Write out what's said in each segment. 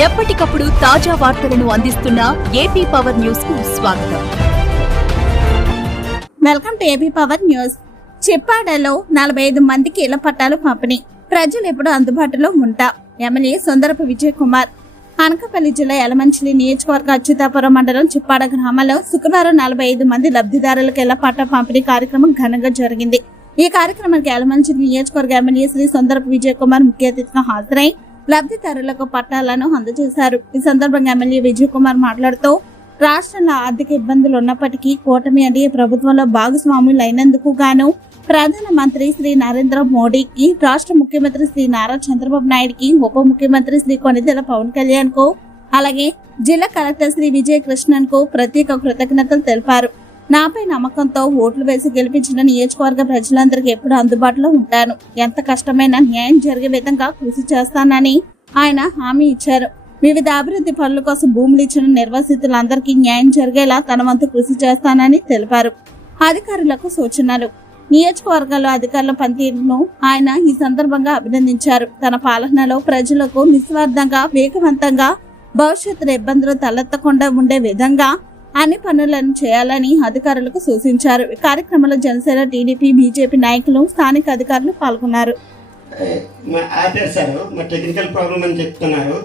ఎప్పటికప్పుడు తాజా వార్తలను అందిస్తున్న ఏపీ పవర్ న్యూస్కు స్వాగతం. Welcome to AP power news. చిప్పాడలో నలభై ఐదు మందికి ఇళ్ళ పట్టాలు పంపిణీ. ప్రజలు ఎప్పుడు అందుబాటులో ఉంటా. ఎమ్మెల్యే సుందరపు విజయ్ కుమార్ అనకాపల్లి జిల్లా యలమంచిలి నియోజకవర్గ అచ్యుతాపురం మండలం చిప్పాడ గ్రామంలో శుక్రవారం నలభై ఐదు మంది లబ్ధిదారులకు ఇళ్ళ పట్ట పంపిణీ కార్యక్రమం ఘనంగా జరిగింది. ఈ కార్యక్రమానికి యలమంచిలి నియోజకవర్గ ఎమ్మెల్యే శ్రీ సుందరపు విజయ్ కుమార్ ముఖ్య అతిథిగా హాజరై లబ్ధిదారులకు పట్టాలను అందజేశారు. ఈ సందర్భంగా ఎమ్మెల్యే విజయ్ కుమార్ మాట్లాడుతూ రాష్ట్రంలో ఆర్థిక ఇబ్బందులు ఉన్నప్పటికీ కూటమి అనే ప్రభుత్వంలో భాగస్వాములు అయినందుకు గాను ప్రధానమంత్రి శ్రీ నరేంద్ర మోడీకి రాష్ట్ర ముఖ్యమంత్రి శ్రీ నారా చంద్రబాబు నాయుడుకి ఉప ముఖ్యమంత్రి శ్రీ కొనిదెల పవన్ కళ్యాణ్కు అలాగే జిల్లా కలెక్టర్ శ్రీ విజయ కృష్ణన్కు ప్రత్యేక కృతజ్ఞతలు తెలిపారు. నాపై నమ్మకంతో ఓట్లు వేసి గెలిపించిన నియోజకవర్గ ప్రజలందరికీ ఎప్పుడు అందుబాటులో ఉంటాను ఎంత కష్టమైనా న్యాయం జరిగే విధంగా కృషి చేస్తానని ఆయన హామీ ఇచ్చారు. వివిధ అభివృద్ధి పనుల కోసం భూములు ఇచ్చిన నిర్వాసితులందరికీ న్యాయం జరిగేలా తన వంతు కృషి చేస్తానని తెలిపారు. అధికారులకు సూచనలు. నియోజకవర్గాల్లో అధికారుల పనితీరును ఆయన ఈ సందర్భంగా అభినందించారు. తన పాలనలో ప్రజలకు నిస్వార్థంగా వేగవంతంగా భవిష్యత్తులో ఇబ్బందులు తలెత్తకుండా ఉండే విధంగా అన్ని పనులను చేయాలని అధికారులకు సూచించారు. ఈ కార్యక్రమంలో జనసేన టీడీపీ బీజేపీ నాయకులు స్థానిక అధికారులు పాల్గొన్నారు. మా ఆపేశారు. మా టెక్నికల్ ప్రాబ్లం అని చెప్తున్నారు.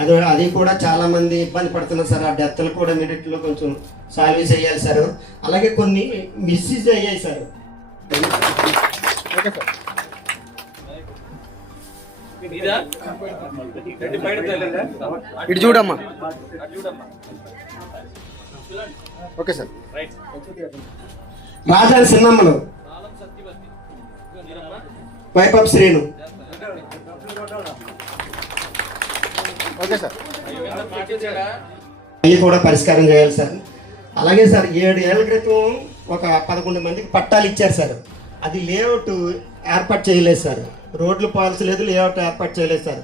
అది అది కూడా చాలా మంది ఇబ్బంది పడుతున్నారు సార్. ఆ డెత్లు కూడా మినిట్లో కొంచెం సాల్వ్ చేయాలి సార్. అలాగే కొన్ని మిస్యూజ్ అయ్యాయి సార్. ఇటు చూడమ్మా. Okay sir. రాజాని సిన్నమ్మలు వైపప్ శ్రీను. Okay sir. అవి కూడా పరిష్కారం చేయాలి సార్. అలాగే సార్ ఏడు ఏళ్ళ క్రితం ఒక పదకొండు మందికి పట్టాలు ఇచ్చారు సార్. అది లేఅవుట్ ఏర్పాటు చేయలేదు సార్. రోడ్లు పాలసీ లేదు లేఅవుట్ ఏర్పాటు చేయలేదు సార్.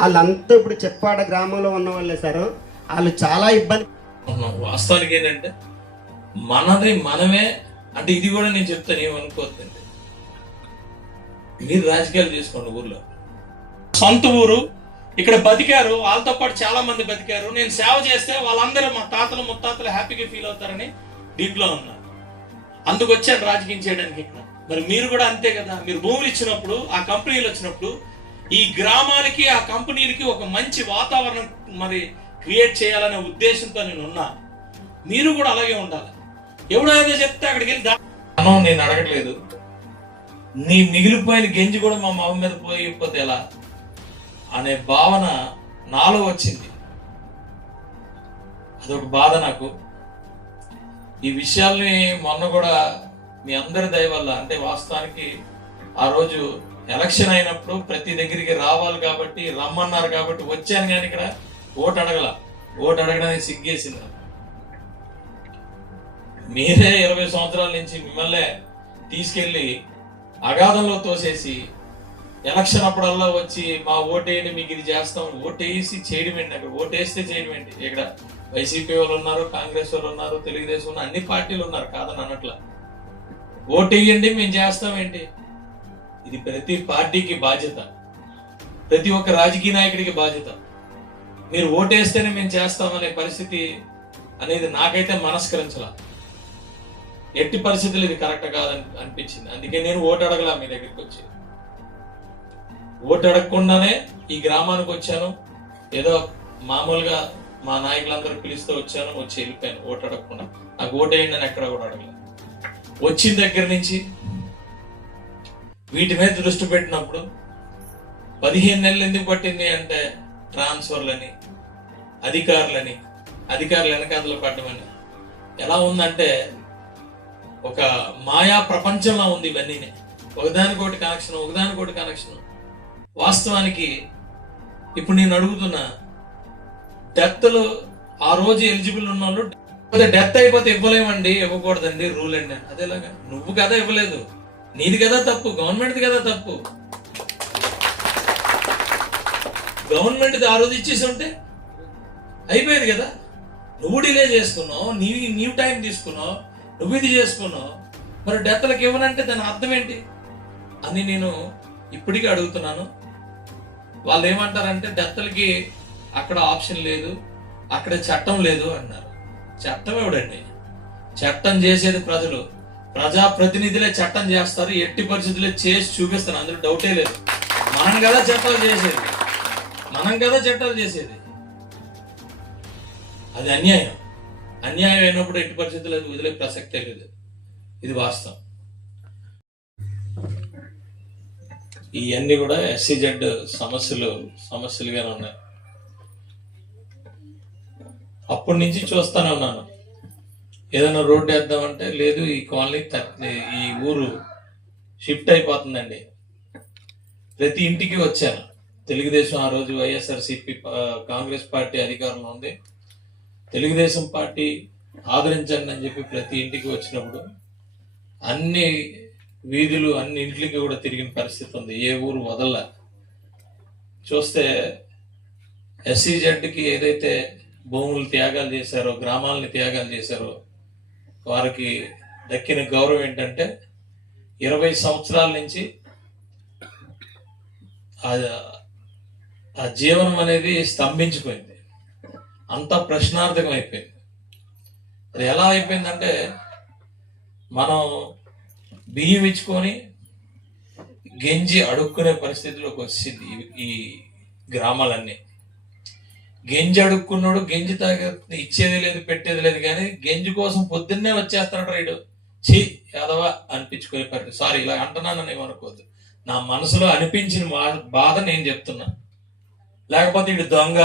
వాళ్ళంతా ఇప్పుడు చెప్పాడ గ్రామంలో ఉన్న వాళ్ళే సార్. వాళ్ళు చాలా ఇబ్బంది. వాస్తవానికి ఏంటంటే మనది మనమే అంటే ఇది కూడా నేను చెప్తాను ఏమనుకోవద్దండి. మీరు రాజకీయాలు చేసుకోండి ఊర్లో. సొంత ఊరు ఇక్కడ బతికారు వాళ్ళతో పాటు చాలా మంది బతికారు నేను సేవ చేస్తే వాళ్ళందరూ మా తాతలు ముత్తాతలు హ్యాపీగా ఫీల్ అవుతారని దీంట్లో ఉన్నారు అందుకు వచ్చాను రాజకీయం చేయడానికి ఇక్కడ. మరి మీరు కూడా అంతే కదా మీరు భూములు ఇచ్చినప్పుడు ఆ కంపెనీలు వచ్చినప్పుడు ఈ గ్రామానికి ఆ కంపెనీలకి ఒక మంచి వాతావరణం మరి క్రియేట్ చేయాలనే ఉద్దేశంతో నేను ఉన్నా. మీరు కూడా అలాగే ఉండాలి. ఎవడో ఏదో చెప్తే అక్కడికి వెళ్ళి దా- నేను అడగట్లేదు. నీ మిగిలిపోయిన గెంజి కూడా మా మామ మీద పోయిపోతే ఎలా? అనే భావన నాలో వచ్చింది. అదొక బాధ నాకు. ఈ విషయాల్ని మొన్న కూడా మీ అందరి దయ వల్ల అంటే వాస్తవానికి ఆ రోజు ఎలక్షన్ అయినప్పుడు ప్రతి దగ్గరికి రావాలి కాబట్టి రమ్మన్నారు కాబట్టి వచ్చాను కానీ ఇక్కడ. ఓటు అడగల ఓటు అడగడానికి సిగ్గేసింది మీరే ఇరవై సంవత్సరాల నుంచి మిమ్మల్నే తీసుకెళ్ళి అగాధంలో తోసేసి ఎలక్షన్ అప్పుడల్లా వచ్చి మా ఓటేయండి మీకు ఇది చేస్తాం ఓటేసి చేయడం ఏంటి అక్కడ? ఓటేస్తే చేయడం ఏంటి? ఇక్కడ వైసీపీ వాళ్ళు ఉన్నారు కాంగ్రెస్ వాళ్ళు ఉన్నారు తెలుగుదేశం ఉన్నారు అన్ని పార్టీలు ఉన్నారు కాదని అనట్లా. ఓటేయండి మేము చేస్తాం ఏంటి? ఇది ప్రతి పార్టీకి బాధ్యత. ప్రతి ఒక్క రాజకీయ నాయకుడికి బాధ్యత. మీరు ఓటేస్తేనే మేము చేస్తామనే పరిస్థితి అనేది నాకైతే మనస్కరించాల. ఎట్టి పరిస్థితులు ఇది కరెక్ట్ కాదని అనిపించింది. అందుకే నేను ఓటు అడగలా మీ దగ్గరికి వచ్చి. ఓటు అడగకుండానే ఈ గ్రామానికి వచ్చాను. ఏదో మామూలుగా మా నాయకులందరూ పిలుస్తూ వచ్చాను వచ్చి వెళ్ళిపోయాను ఓటు అడగకుండా. నాకు ఓటు వేయండి అని ఎక్కడ కూడా అడగలేదు. వచ్చిన దగ్గర నుంచి వీటి మీద దృష్టి పెట్టినప్పుడు పదిహేను నెలలు ఎందుకు పట్టింది అంటే ట్రాన్స్ఫర్లని అధికారులని అధికారులు వెనకాతలు పడ్డమని. ఎలా ఉందంటే ఒక మాయా ప్రపంచంలో ఉంది ఇవన్నీ ఒకదానికోటి కనెక్షన్ ఒకదానికోటి కనెక్షన్ వాస్తవానికి ఇప్పుడు నేను అడుగుతున్నా డెత్లు ఆ రోజు ఎలిజిబుల్ ఉన్న వాళ్ళు డెత్ అయిపోతే ఇవ్వలేమండి ఇవ్వకూడదండి రూల్ అండి. అదేలాగా నువ్వు కదా ఇవ్వలేదు. నీది కదా తప్పు గవర్నమెంట్ది కదా తప్పు. గవర్నమెంట్ ఆ రోజు ఇచ్చేసి ఉంటే అయిపోయేది కదా. నువ్వు డిలే చేసుకున్నావు నీవు నీవు టైం తీసుకున్నావు నువ్వు ఇది చేసుకున్నావు. మరి డెత్లకు ఇవ్వనంటే దాని అర్థం ఏంటి? అని నేను ఇప్పటికీ అడుగుతున్నాను. వాళ్ళు ఏమంటారంటే డెత్లకి అక్కడ ఆప్షన్ లేదు అక్కడ చట్టం లేదు అన్నారు. చట్టం ఎవడండి? చట్టం చేసేది ప్రజలు. ప్రజా ప్రతినిధులే చట్టం చేస్తారు ఎట్టి పరిస్థితుల్లో చేసి చూపిస్తారు అందులో డౌటే లేదు. మనం కదా చట్టాలు చేసేది. మనం కదా చట్టాలు చేసేది. అది అన్యాయం. అన్యాయం అయినప్పుడు ఎట్టి పరిస్థితుల్లో అది వదిలే ప్రసక్తే లేదు. ఇది వాస్తవం. ఇవన్నీ కూడా ఎస్సీజెడ్ సమస్యలు సమస్యలుగానే ఉన్నాయి. అప్పటి నుంచి చూస్తానే ఉన్నాను. ఏదైనా రోడ్డు వేద్దామంటే లేదు ఈ కాలనీ ఈ ఊరు షిఫ్ట్ అయిపోతుందండి. ప్రతి ఇంటికి వచ్చాను. తెలుగుదేశం ఆ రోజు వైఎస్ఆర్సిపి కాంగ్రెస్ పార్టీ అధికారంలో ఉంది. తెలుగుదేశం పార్టీ ఆదరించండి అని చెప్పి ప్రతి ఇంటికి వచ్చినప్పుడు అన్ని వీధులు అన్ని ఇంట్లకి కూడా తిరిగిన పరిస్థితి ఉంది. ఏ ఊరు వదల చూస్తే ఎస్సీజెడ్కి ఏదైతే భూములు త్యాగాలు చేశారో గ్రామాలని త్యాగాలు చేశారో వారికి దక్కిన గౌరవం ఏంటంటే ఇరవై సంవత్సరాల నుంచి ఆ- జీవనం అనేది స్తంభించిపోయింది. అంతా ప్రశ్నార్థకం అయిపోయింది. అది ఎలా అయిపోయిందంటే మనం బియ్యం ఇచ్చుకొని గెంజి అడుక్కునే పరిస్థితిలోకి వచ్చింది ఈ- గ్రామాలన్నీ. గెంజి అడుక్కున్నాడు గెంజి తాగ ఇచ్చేది లేదు పెట్టేది లేదు కానీ గెంజి కోసం పొద్దున్నే వచ్చేస్తాడు రైడు. ఛీ యాదవా అనిపించుకునే పరిస్థితి. సారీ ఇలా అంటున్నానని ఏమనుకోవద్దు. నా మనసులో అనిపించిన బాధ నేను చెప్తున్నాను లేకపోతే ఇటు దొంగ